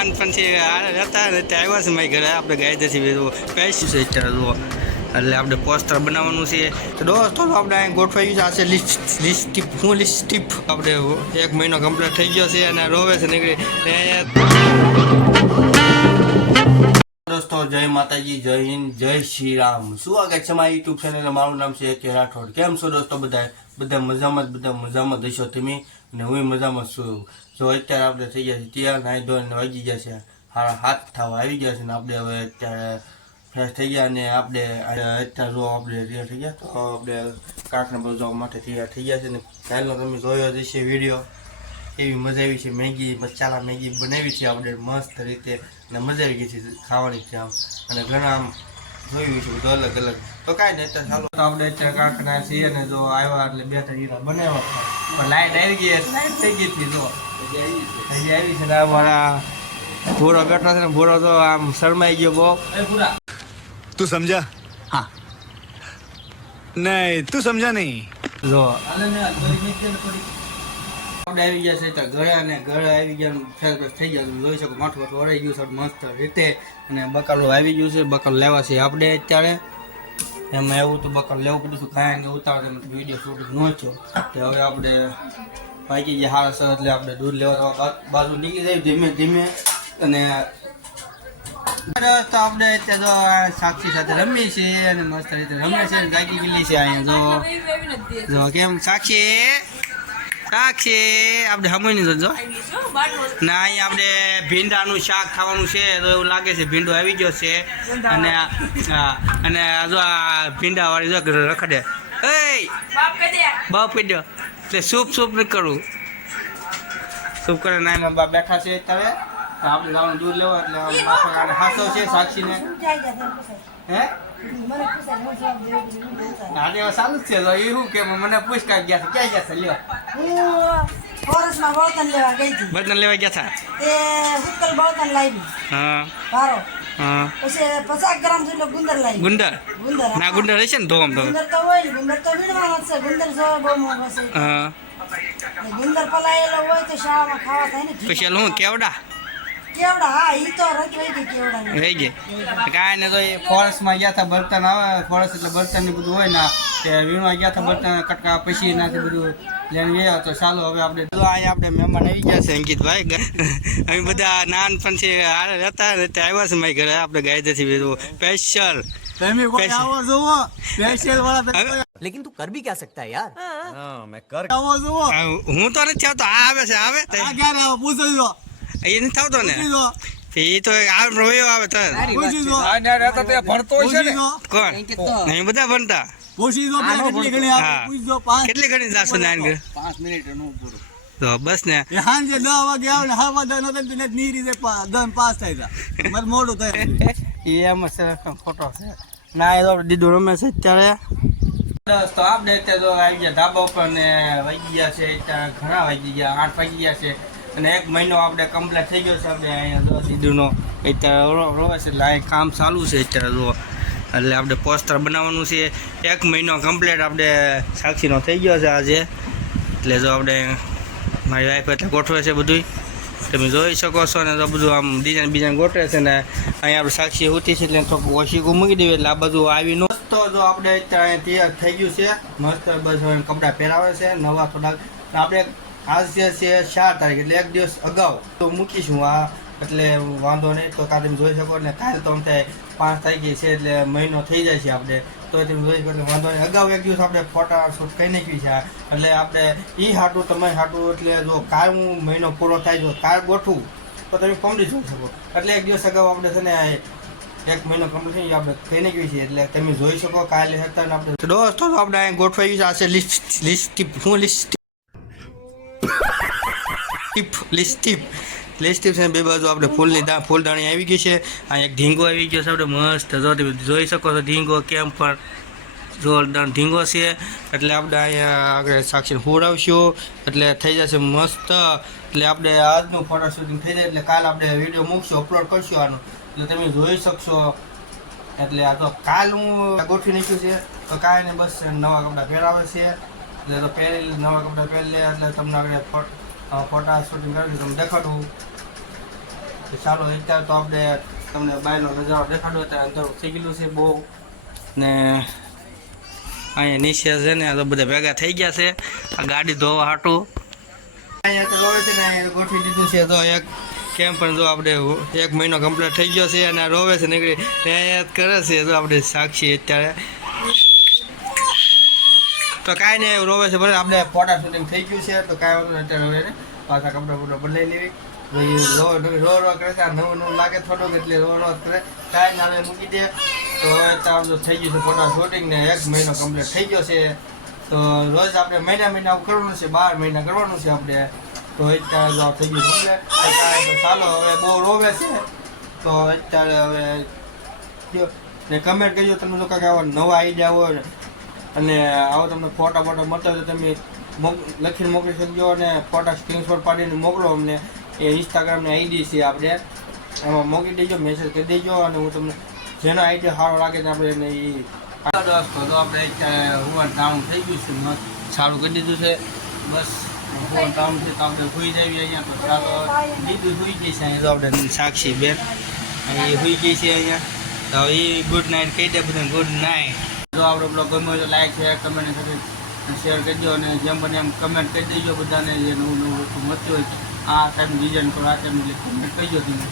નાનપણથી રહેતા ને તે આવ્યા છે મારી ઘરે. આપણે ગાયદેથી કહીશું છે જુઓ. એટલે આપણે પોસ્ટર બનાવવાનું છે. તો દોસ્તો આપણે અહીં ગોઠવાઈ છે. આ છે લિસ્ટ લિસ્ટીપ હું લિસ્ટીપ આપણે એક મહિનો કમ્પ્લીટ થઈ ગયો છે અને રોવે છે નીકળી. દોસ્તો, જય માતાજી, જય હિન્દ, જય શ્રી રામ. સ્વાગત છે મારા યુટ્યુબ ચેનલ મારું નામ છે કે રાઠોડ. કેમ છો દોસ્તો બધા? બધા મજામાં બધા મજામાં જ તમે? અને હું મજામાં છું. જો અત્યારે આપણે થઈ ગયા છે તૈયાર નાહી ધોઈને વાગી ગયા છે. હારા હાથ થવા આવી ગયા છે ને આપણે હવે અત્યારે ફ્રેશ થઈ ગયા અને આપણે અત્યારે જો આપણે તૈયાર થઈ ગયા, તો આપણે કાંકને બધું જવા માટે તૈયાર થઈ ગયા છે ને પહેલો તમે જોયો જ હશે વીડિયો એવી મજા આવી છે, મેગી મસાલા મેગી બનાવી છે આપણે, મસ્ત રીતે અને મજા આવી ગઈ છે ખાવાની છે આમ. અને ઘણા આમ જોયું છે બધું અલગ અલગ. તો કાંઈ નહીં ચાલો. તો આપણે અત્યારે કાંકના છીએ અને જો આવ્યા એટલે બે ત્રણ બનાવ્યા પણ લાઈટ આવી ગઈ લાઈટ થઈ ગઈ હતી જો. હજી બેઠો છે ને તો આમ શરમાઈ ગયો બહુ તું સમજા? હા. નહીં તું સમજા નહીં. જો. આવી ગયા છે તો ગળે અને ગળે આવી ગયા ફેસ ફેસ થઈ ગયા જોઈ શકો માથું માથું વરાઈ ગયું છે મસ્ત રીતે. અને બકાલો આવી ગયું છે. બકાલ લેવા છે આપણે અત્યારે. એમાં એવું તો બકર લેવું પડ્યું હતું કાંઈ નહીં ઉતાર વીડિયો શૂટ ન થયો તો હવે આપણે પાકી ગયા હારા સર એટલે આપણે દૂધ લેવા બાજુ નીકળી જાય ધીમે ધીમે. અને તો સાક્ષી સાથે રમીએ છીએ અને મસ્ત રીતે રમે છે જાગી અહીંયા જો, કેમ સાક્ષી? સાક્ષી આપણે હમણી જજો. ના અહીંયા આપણે ભીંડાનું શાક ખાવાનું છે તો એવું લાગે છે ભીંડો આવી ગયો છે. અને અને આ જો આ ભીંડાવાળી જો રખડે. એ બાપ કહી દો. એટલે સૂપ સૂપ નહીં કરવું સૂપ કરે ના એમાં બા બેઠા છે અત્યારે તો આપણે જવાનું દૂધ લેવા એટલે માફક આને હાસો છે સાક્ષીને હે? આજે ચાલુ જ છે. તો એ શું કે મને પૂછ કાઢ ગયા છે. ક્યાં ગયા છે? લ્યો. ફોરેસ્ટમાં બળતણ લેવા ગઈ હતી. બર્તન લેવા ગયા હતા તે હુક્કલ બળતણ લાવી. હા. ભારો પછી પચાસ ગ્રામ જેટલો ગુંદર લાવી. ગુંદર? ગુંદર. ના ગુંદર રહેશે ને ધોમ તો. ગુંદર તો હોય ને ગુંદર તો વીણવાનો જ છે. ગુંદર જો બહુ મોંઘો છે. હા. ગુંદર પલાયેલો હોય તો શાળામાં ખાવા થાય ને પછી હું કેવડા? કેવડા હા ઈ તો રજ હોય કે કેવડા ને રહી ગઈ કાંઈ ને તો એ ફોરેસ્ટમાં ગયા હતા બર્તન આવે ફોરેસ્ટ એટલે બર્તન ને બધું હોય ને તે વીણવા ગયા હતા બર્તન કટકા પછી એનાથી બધું લઈને ગયા તો ચાલો હવે આપણે તો અહીંયા આપણે મહેમાન આવી ગયા છે અંકિતભાઈ અમે બધા નાનપણથી હારે રહેતા ને તે આવ્યા છે મારી ઘરે આપણે ગાયત્રી બેસવું સ્પેશિયલ તમે કોઈ पैसे- આવો જુઓ સ્પેશિયલ વાળા તમે કોઈ लेकिन तू कर भी क्या सकता है यार આવો જુઓ હું તો નથી આવતો આ આવે છે આવે તો આ ક્યારે આવો પૂછી જો એ નથી આવતો ને? એ તો આ રોયો આવે તો. પૂછી છે. ને કોણ? નહીં બધા ભણતા? કેટલી ઘણી. આવે? પૂછી પાંચ. મિનિટ જાશો તો બસ ને. એ દસ વાગે આવે ને હા વાગે નતો ને નીરી દે દન પાસ થાય તા. મારે મોડું થાય. એ એમાં છે ફોટો છે. ના એ તો રમે છે અત્યારે. તો આપણે અત્યારે તો આવી ગયા ધાબા ઉપર ને વાગી ગયા છે ઘણા વાગી ગયા આઠ વાગી ગયા છે. અને એક મહિનો આપણે કમ્પ્લીટ થઈ ગયો છે આપણે અહીંયા સીધુનો. અત્યારે રોવે છે એટલે અહીં કામ ચાલુ છે અત્યારે જુઓ એટલે આપણે પોસ્ટર બનાવવાનું છે. એક મહિનો કમ્પ્લીટ આપણે સાક્ષીનો થઈ ગયો છે આજે. એટલે જો આપણે મારી વાઈફ એટલે ગોઠવે છે બધું તમે જોઈ શકો છો ને તો બધું આમ ડિઝાઇન બીજાને ગોઠવે છે ને અહીંયા આપણે સાક્ષી હોતી છે એટલે થોડુંક ઓશીકું મૂકી દેવી એટલે આ બધું આવી ન તો જો આપણે અત્યારે તૈયાર થઈ ગયું છે. મસ્ત બસ કપડાં પહેરાવે છે, નવા થોડાક. આપણે આજ જે છે ચાર તારીખ એટલે એક દિવસ અગાઉ તો મૂકીશું આ, એટલે વાંધો નહીં, તો કાં તમે જોઈ શકો, એટલે કાલે તો અમથે પાંચ તારીખે છે, એટલે મહિનો થઈ જાય છે આપણે, તો તમે જોઈ શકો વાંધો નહીં. અગાઉ એક દિવસ આપણે ફોટા શૂટ કરી નાખ્યું છે એટલે આપણે એ હાટું તમે હાટું, એટલે જો કાલ હું મહિનો પૂરો થાય, જો કાલ ગોઠવું, તો તમે કોમડી જોઈ શકો. એટલે એક દિવસ અગાઉ આપણે છે ને એક મહિનો કમ્પ્લીટ થઈ આપણે થઈ નાખ્યું છે, એટલે તમે જોઈ શકો, કાલે હતા આપણે દોસ્તો આપણે અહીં ગોઠવાઈ છે, આ છે લિસ્ટ લિસ્ટ શું લિસ્ટ ટીપ લિસ્ટીપ ટીપ. લિસ્ટ છે બે બાજુ આપણે ફૂલની દા ફૂલદાણી આવી ગઈ છે. અહીંયા એક ઢીંગો આવી ગયો છે. આપણે મસ્ત જોઈ શકો છો. ઢીંગો કેમ પણ જોરદાર ઢીંગો છે. એટલે આપણે અહીંયા આગળ સાક્ષી ફૂરાવશું એટલે થઈ જશે મસ્ત. એટલે આપણે આજનું ફોટો શૂટિંગ થઈ જાય એટલે કાલ આપણે વીડિયો મૂકશું અપલોડ કરશું આનું. એટલે તમે જોઈ શકશો. એટલે આ તો કાલ હું ગોઠવી નાખ્યું છે. તો કાંઈ નહીં, બસ નવા કપડાં પહેરાવે છે. એટલે તો પહેરી નવા કપડાં પહેરી લે. એટલે તમને આગળ ફોટા શૂટિંગ કરી તમને દેખાડું. તો ચાલો, અત્યારે તો આપણે તમને બાયનો નજારો દેખાડો. અત્યારે અંદર થઈ ગયેલું છે બહુ. ને અહીંયા નીચે છે ને તો બધા ભેગા થઈ ગયા છે. આ ગાડી ધોવા હાટું. અહીંયા તો અહીંયા ગોઠવી દીધું છે. તો એક કેમ પણ જો આપણે એક મહિનો કમ્પ્લીટ થઈ ગયો છે અને રોવે છે નીકળી અહીંયા કરે છે તો આપણે સાક્ષી અત્યારે. તો કાંઈ નહીં રોવે છે. બરાબર આપણે ફોટા શૂટિંગ થઈ ગયું છે, તો કાંઈ વાંધો અત્યારે હવે એને પાછા કપડાં બપડા બદલાઈ લેવી. પછી રો રો કરે છે. આ નવું નવું લાગે થોડુંક એટલે રો રો કરે. કાંઈ નામે મૂકી દે. તો હવે તો થઈ ગયું છે ફોટા શૂટિંગ ને એક મહિનો કમ્પ્લીટ થઈ ગયો છે. તો રોજ આપણે મહિના મહિના કરવાનું છે. બાર મહિના કરવાનું છે આપણે. તો અત્યારે જો થઈ ગયું કમ્પ્લીટ ચાલો, હવે બહુ રોવે છે. તો અત્યારે હવે ને કમેન્ટ કરજો. તમને જો કાંઈક નવા આઈડિયા હોય અને આવો તમને ફોટા ફોટા મળતા તો તમે લખીને મોકલી શકજો અને ફોટા સ્ક્રીનશોટ પાડીને મોકલો અમને. એ ઇન્સ્ટાગ્રામની આઈડી છે આપણે. એમાં મોકલી દેજો મેસેજ કરી દેજો અને હું તમને જેનો આઈડિયા સારો લાગે તો આપણે એને એ દોસ્તો, તો આપણે હુવન ટાઉન થઈ ગયું છે. મસ્ત સારું કરી દીધું છે. બસ, હુવન ટાઉન છે તો આપણે સુઈ જઈએ અહીંયા તો ચાલો. દીધું સુઈ ગઈ છે તો આપણે સાક્ષી બેન. એ સુઈ ગઈ છે અહીંયા. તો એ ગુડ નાઇટ કહી દે બધાને ગુડ નાઇટ જો આપણો બ્લોગ ગમ્યો હોય તો લાઈક શેર કમેન્ટ સાથે શેર કરજો અને જેમ બને એમ કમેન્ટ કરી દેજો બધાને જે નવું નવું વસ્તુ મળતી હોય આ ટાઈમ ડિઝાઇન કરો, આ ટાઈમ કમેન્ટ કરજો તમે.